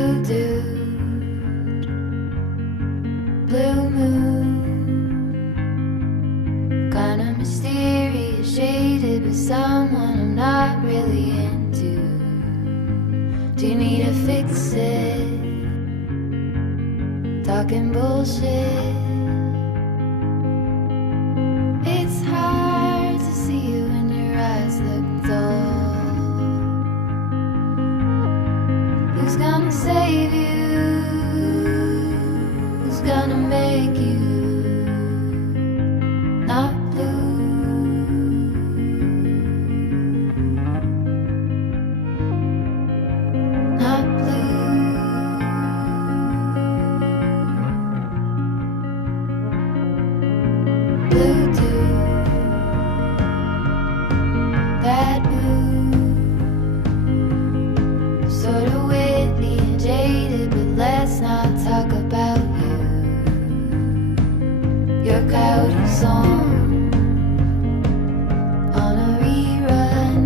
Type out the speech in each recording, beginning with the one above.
Blue dude, blue moon, kinda mysterious, shaded with someone I'm not really into. Do you need to fix it? Talking bullshit. It's hard to see you when your eyes look dull. Who's gonna save you? Who's gonna make you not blue? Not blue. Blue dude, that mood, sort of witty and jaded, but let's not talk about you. Your coyote song on a rerun.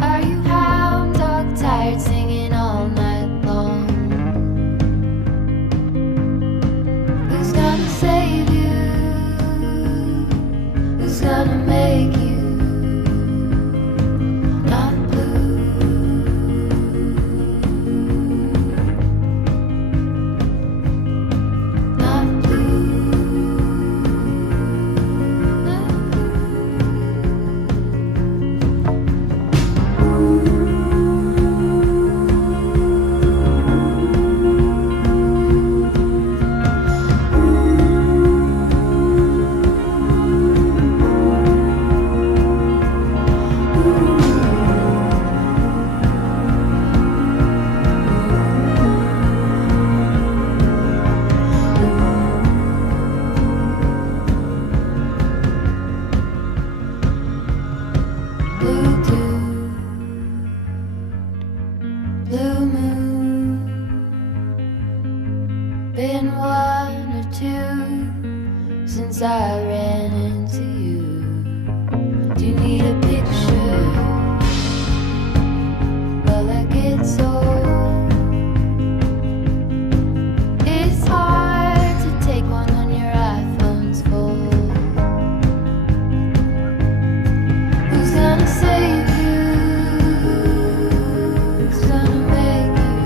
Are you hound dog tired, singing all night long? Who's gonna save you? Who's gonna make you not blue? Not blue. Not blue dude, blue moon, been one or two since I ran into you. Do you need a picture? Well, that gets old. It's hard to take one when your iPhone's full. Who's gonna save you? Who's gonna make you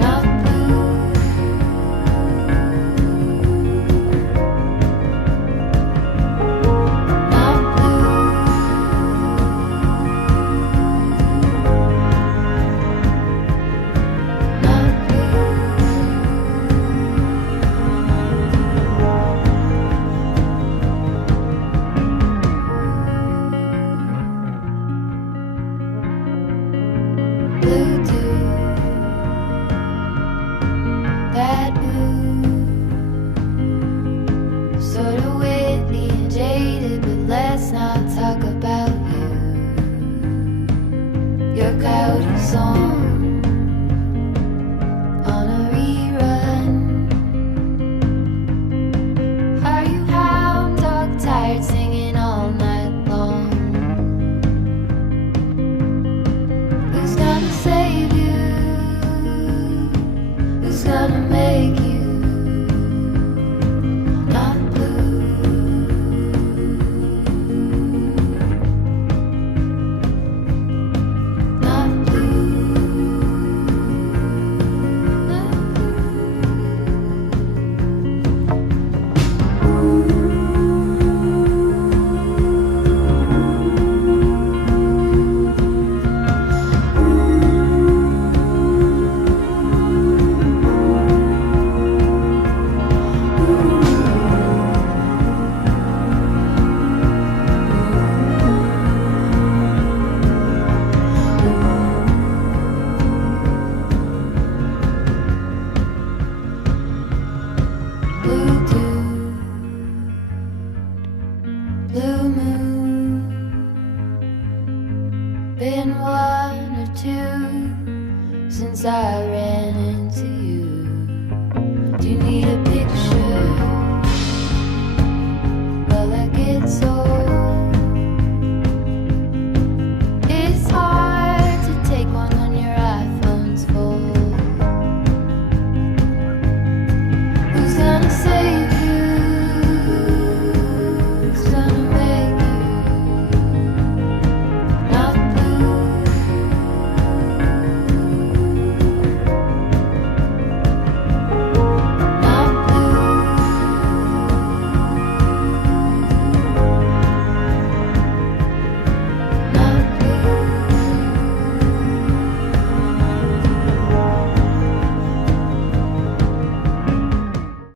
not blue? Not blue. Not blue. Blue dude, that mood, sort of witty and jaded, but let's not talk about you. Your coyote song on a rerun. Are you hound dog tired, singing all night long? Who's gonna save you? Who's gonna make you not blue? Not blue. Not blue dude, blue moon, been one or two since I ran